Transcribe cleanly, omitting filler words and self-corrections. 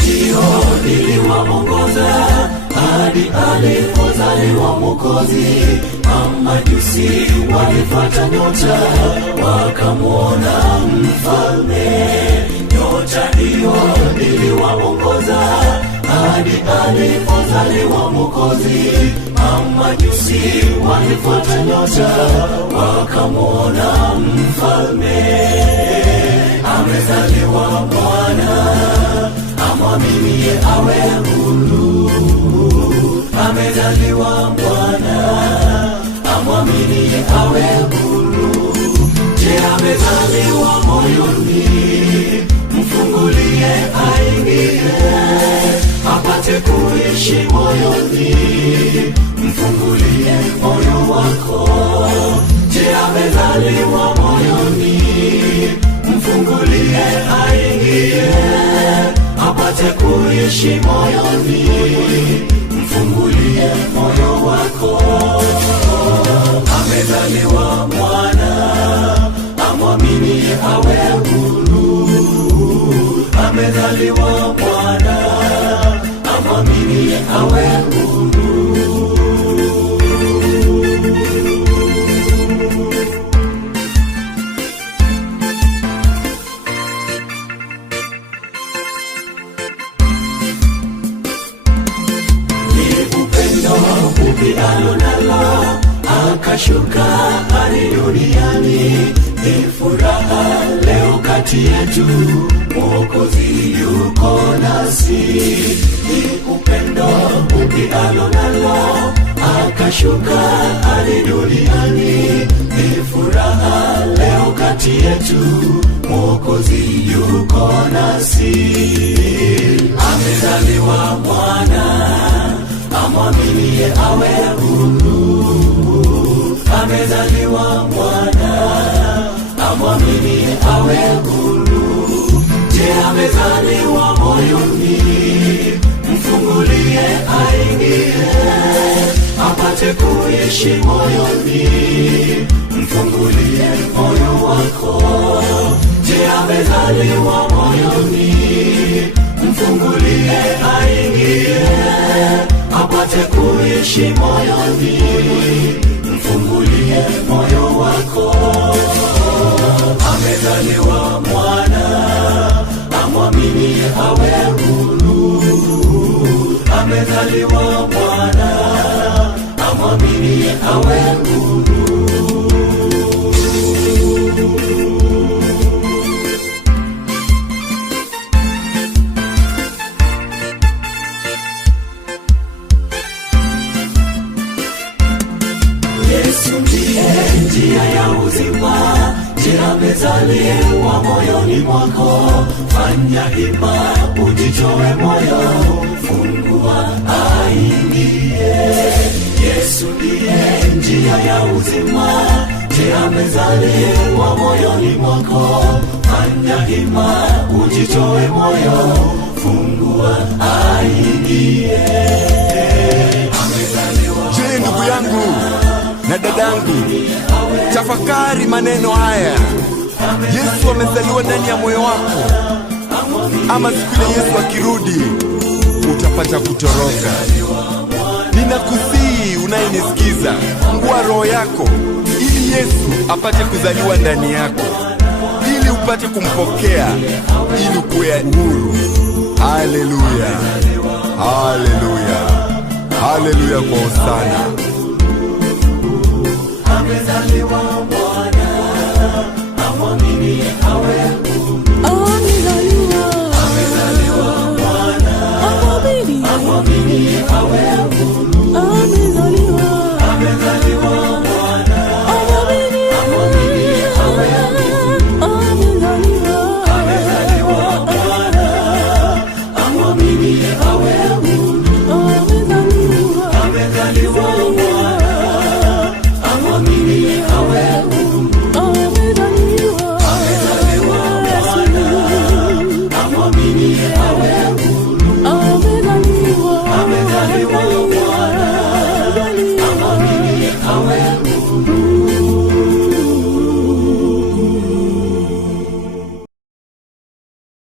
hiyo iliwaongoza hadi alipozaliwa Mwokozi. Mamajusi walifuata nyota wakamwona mfalme. Nyota hiyo iliwaongoza hadi alipozaliwa Mwokozi. Mamajusi walifuata nyota wakamwona mfalme. Amezaliwa mwana, amwaminie awe huru. Amezaliwa mwana, amwaminie awe huru. Je, amezaliwa moyoni? Mfungulie aingie, apate kuishi moyoni. Mfungulie moyo wako. Je, amezaliwa moyoni? Mfungulie aingie, apate kuishi moyoni. Mfungulie moyo wako. Amezaliwa mwana, amwaminie awe huru. Amezaliwa mwana, amwaminie awe huru. Alonalo akashuka hadi duniani. Ni furaha leo kati yetu, Mwokozi yuko nasi. Ni upendo upi alonalo akashuka hadi duniani. Ni furaha leo kati yetu, Mwokozi yuko nasi. Amezaliwa mwana, amwaminie awe huru. Amezaliwa mwana, amwaminie awe huru. Je, amezaliwa moyoni? Mfungulie aingie, apate kuishi moyoni. Mfungulie moyo wako. Je, amezaliwa moyoni? Mfungulie aingie, apate kuishi moyoni. Mfungulie moyo wako. Amezaliwa mwana, amwaminie awe huru. Amezaliwa mwana, amwaminie awe huru. Yesu ndiye njia ya uzima. Je, amezaliwa moyoni mwako? Fanya hima ujitoe moyo, fungua aingie. Yesu ndiye njia ya uzima. Je, amezaliwa moyoni mwako? Fanya hima ujitoe moyo, fungua aingie. Je, ndugu yangu na dadangu, tafakari maneno haya. Yesu amezaliwa ndani ya moyo wako, ama siku ile Yesu akirudi utapata kutoroka. Ninakusihi unayenisikiza, fungua roho yako ili Yesu apate kuzaliwa ndani yako, ili upate kumpokea, ili ukuwe huru. Haleluya, haleluya, haleluya kwa Hosana. Amezaliwa mwana, amwaminie awe huru. Amezaliwa